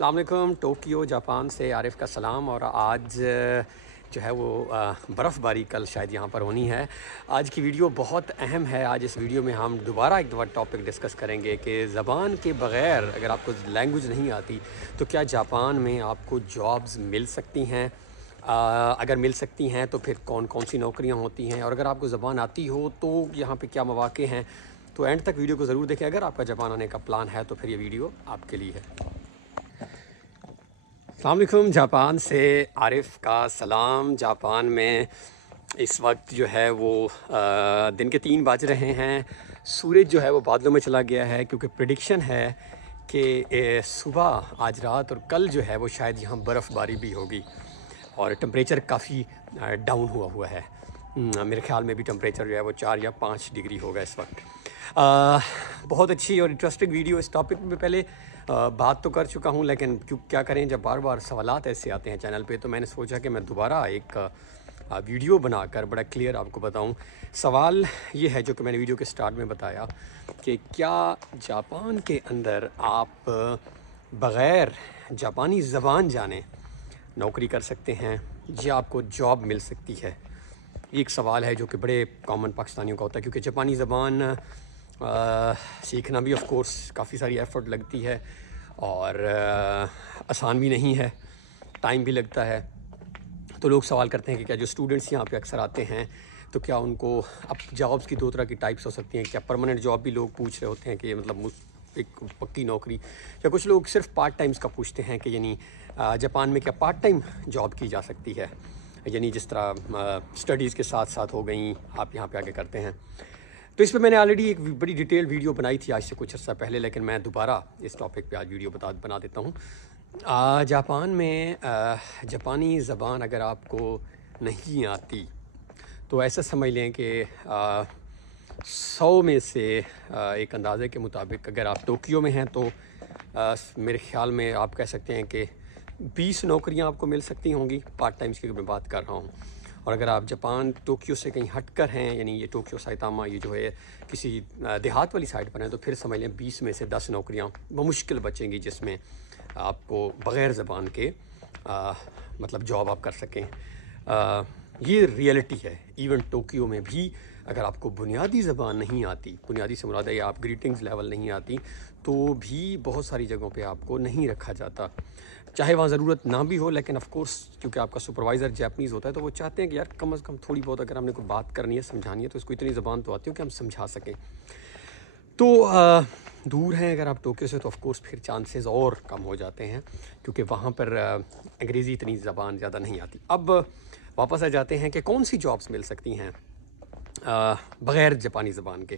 अस्सलाम वालेकुम। Tokyo Japan से आरिफ का सलाम। और आज जो है वो बर्फ़बारी कल शायद यहाँ पर होनी है। आज की वीडियो बहुत अहम है। आज इस वीडियो में हम दोबारा एक दफ़ा टॉपिक डिस्कस करेंगे कि ज़बान के बग़ैर अगर आपको लैंग्वेज नहीं आती तो क्या जापान में आपको जॉब्स मिल सकती हैं। अगर मिल सकती हैं तो फिर कौन कौन सी नौकरियाँ होती हैं, और अगर आपको ज़बान आती हो तो यहाँ पे क्या मौक़े हैं। तो एंड तक वीडियो को ज़रूर देखें। अगर आपका जापान आने का प्लान है तो फिर ये वीडियो आपके लिए है। अस्सलाम वालेकुम। जापान से आरिफ का सलाम। जापान में इस वक्त जो है वो दिन के 3 बज रहे हैं। सूरज जो है वो बादलों में चला गया है क्योंकि प्रेडिक्शन है कि सुबह आज रात और कल जो है वो शायद यहाँ बर्फ़बारी भी होगी। और टेम्परेचर काफ़ी डाउन हुआ है। मेरे ख्याल में भी टेम्परेचर जो है वो 4 या 5 डिग्री होगा इस वक्त। बहुत अच्छी और इंटरेस्टिंग वीडियो। इस टॉपिक में पहले बात तो कर चुका हूँ, लेकिन क्या करें, जब बार बार सवालात ऐसे आते हैं चैनल पे तो मैंने सोचा कि मैं दोबारा एक वीडियो बनाकर बड़ा क्लियर आपको बताऊं। सवाल ये है जो कि मैंने वीडियो के स्टार्ट में बताया कि क्या जापान के अंदर आप बग़ैर जापानी ज़बान जाने नौकरी कर सकते हैं या आपको जॉब मिल सकती है। ये एक सवाल है जो कि बड़े कॉमन पाकिस्तानियों का होता है, क्योंकि जापानी ज़बान सीखना भी ऑफ कोर्स काफ़ी सारी एफ़र्ट लगती है और आसान भी नहीं है, टाइम भी लगता है। तो लोग सवाल करते हैं कि क्या जो स्टूडेंट्स यहाँ पे अक्सर आते हैं तो क्या उनको अब जॉब्स की 2 तरह की टाइप्स हो सकती हैं। क्या परमानेंट जॉब भी लोग पूछ रहे होते हैं कि मतलब एक पक्की नौकरी, या कुछ लोग सिर्फ पार्ट टाइम्स का पूछते हैं कि यानी जापान में क्या पार्ट टाइम जॉब की जा सकती है, यानी जिस तरह स्टडीज़ के साथ साथ हो गई आप यहाँ पे आके करते हैं। तो इस पर मैंने ऑलरेडी एक बड़ी डिटेल वीडियो बनाई थी आज से कुछ अर्सा पहले, लेकिन मैं दोबारा इस टॉपिक पे आज वीडियो बना देता हूँ। जापान में जापानी ज़बान अगर आपको नहीं आती तो ऐसा समझ लें कि 100 में से एक अंदाज़े के मुताबिक अगर आप टोक्यो में हैं तो मेरे ख़्याल में आप कह सकते हैं कि 20 नौकरियां आपको मिल सकती होंगी पार्ट टाइम्स की मैं बात कर रहा हूं। और अगर आप जापान टोक्यो से कहीं हटकर हैं, यानी ये टोक्यो साइतामा ये जो है किसी देहात वाली साइड पर हैं, तो फिर समझ लें 20 में से 10 नौकरियां बमुश्किल बचेंगी जिसमें आपको बग़ैर ज़बान के मतलब जॉब आप कर सकें। ये रियलिटी है। इवन टोक्यो में भी अगर आपको बुनियादी ज़बान नहीं आती, बुनियादी से मुराद है या आप ग्रीटिंग्स लेवल नहीं आती, तो भी बहुत सारी जगहों पे आपको नहीं रखा जाता, चाहे वहाँ ज़रूरत ना भी हो। लेकिन ऑफ कोर्स क्योंकि आपका सुपरवाइज़र जापानीज़ होता है तो वो चाहते हैं कि यार कम से कम थोड़ी बहुत अगर हमने कोई बात करनी है, समझानी है, तो इसको इतनी ज़बान तो आती हो कि हम समझा सकें। तो दूर हैं अगर आप टोक्यो से तो ऑफ कोर्स फिर चांसेस और कम हो जाते हैं, क्योंकि वहाँ पर अंग्रेज़ी इतनी ज़बान ज़्यादा नहीं आती। अब वापस आ जाते हैं कि कौन सी जॉब्स मिल सकती हैं बग़ैर जापानी ज़बान के।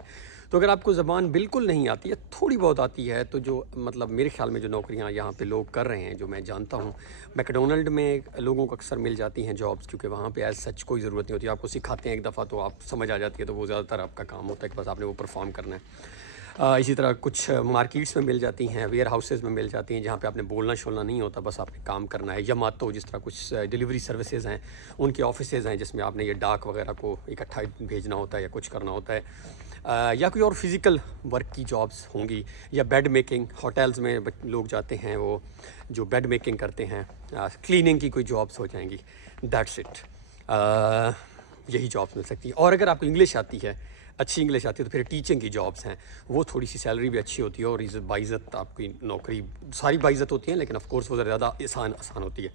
तो अगर आपको ज़बान बिल्कुल नहीं आती है, थोड़ी बहुत आती है, तो जो मतलब मेरे ख़्याल में जो नौकरियां यहाँ पे लोग कर रहे हैं, जो मैं जानता हूँ, मैकडोनल्ड में लोगों को अक्सर मिल जाती हैं जॉब्स, क्योंकि वहाँ पे एज सच कोई ज़रूरत नहीं होती। आपको सिखाते हैं एक दफ़ा तो आप समझ आ जाती है, तो वो ज़्यादातर आपका काम होता है कि बस आपने वो परफॉर्म करना है। इसी तरह कुछ मार्केट्स में मिल जाती हैं, वेयर हाउसेज़ में मिल जाती हैं, जहाँ पे आपने बोलना शोलना नहीं होता, बस आपने काम करना है। यमातो जिस तरह कुछ डिलीवरी सर्विसेज हैं, उनके ऑफिसेज़ हैं जिसमें आपने ये डाक वगैरह को इकट्ठा भेजना होता है या कुछ करना होता है। या कोई और फिज़िकल वर्क की जॉब्स होंगी, या बेड मेकिंग, होटल्स में लोग जाते हैं वो जो बेड मेकिंग करते हैं, क्लीनिंग की कोई जॉब्स हो जाएंगी। That's it. यही जॉब्स मिल सकती है। और अगर आपको इंग्लिश आती है, अच्छी इंग्लिश आती है, तो फिर टीचिंग की जॉब्स हैं, वो थोड़ी सी सैलरी भी अच्छी होती है और बाइज़्ज़त आपकी नौकरी, सारी बाइज़्ज़त होती है, लेकिन ऑफ कोर्स वो ज़्यादा आसान होती है।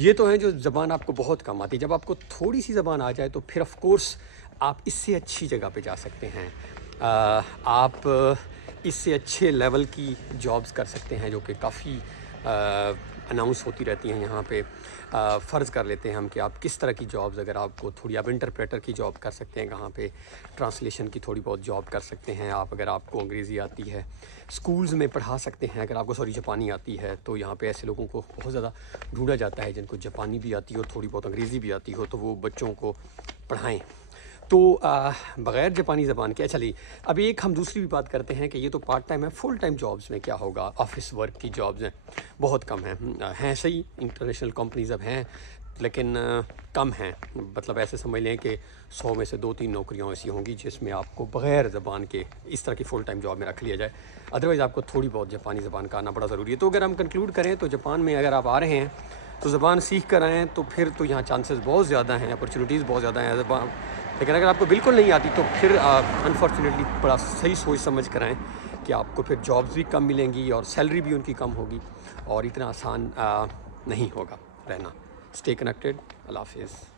ये तो है जो ज़बान आपको बहुत कम आती है। जब आपको थोड़ी सी ज़बान आ जाए तो फिर ऑफ कोर्स आप इससे अच्छी जगह पे जा सकते हैं। आप इससे अच्छे लेवल की जॉब्स कर सकते हैं जो कि काफ़ी अनाउंस होती रहती हैं यहाँ पे। फ़र्ज़ कर लेते हैं हम कि आप किस तरह की जॉब्स, अगर आपको थोड़ी, आप इंटरप्रेटर की जॉब कर सकते हैं, कहाँ पे ट्रांसलेशन की थोड़ी बहुत जॉब कर सकते हैं आप। अगर आपको अंग्रेज़ी आती है, स्कूल्स में पढ़ा सकते हैं। अगर आपको जापानी आती है तो यहाँ पे ऐसे लोगों को बहुत ज़्यादा ढूंढा जाता है जिनको जापानी भी आती हो, थोड़ी बहुत अंग्रेज़ी भी आती हो, तो वो बच्चों को पढ़ाएँ। तो बग़ैर जापानी ज़बान के। चलिए अब एक हम दूसरी भी बात करते हैं कि ये तो पार्ट टाइम है, फुल टाइम जॉब्स में क्या होगा। ऑफिस वर्क की जॉब्स हैं, बहुत कम हैं सही। इंटरनेशनल कंपनीज़ अब हैं لیکن کم ہیں. مطلب ایسے سمجھ لیں کہ 100 میں سے 2-3 نوکریاں ایسی ہوں گی جس میں آپ کو بغیر زبان کے اس طرح کی فل ٹائم جاب میں رکھ لیا جائے. ادروائز آپ کو تھوڑی بہت جاپانی زبان کا آنا بڑا ضروری ہے. تو اگر ہم کنکلوڈ کریں تو جاپان میں اگر آپ آ رہے ہیں تو زبان سیکھ کر آئیں تو پھر تو یہاں چانسز بہت زیادہ ہیں, اپرچونیٹیز بہت زیادہ ہیں زبان. لیکن اگر آپ کو بالکل نہیں آتی تو پھر انفارچونیٹلی بڑا صحیح سوچ سمجھ کر آئیں کہ آپ کو پھر جابز بھی کم ملیں گی اور سیلری بھی ان کی کم ہوگی اور اتنا آسان نہیں ہوگا رہنا. Stay connected. اللہ حافظ.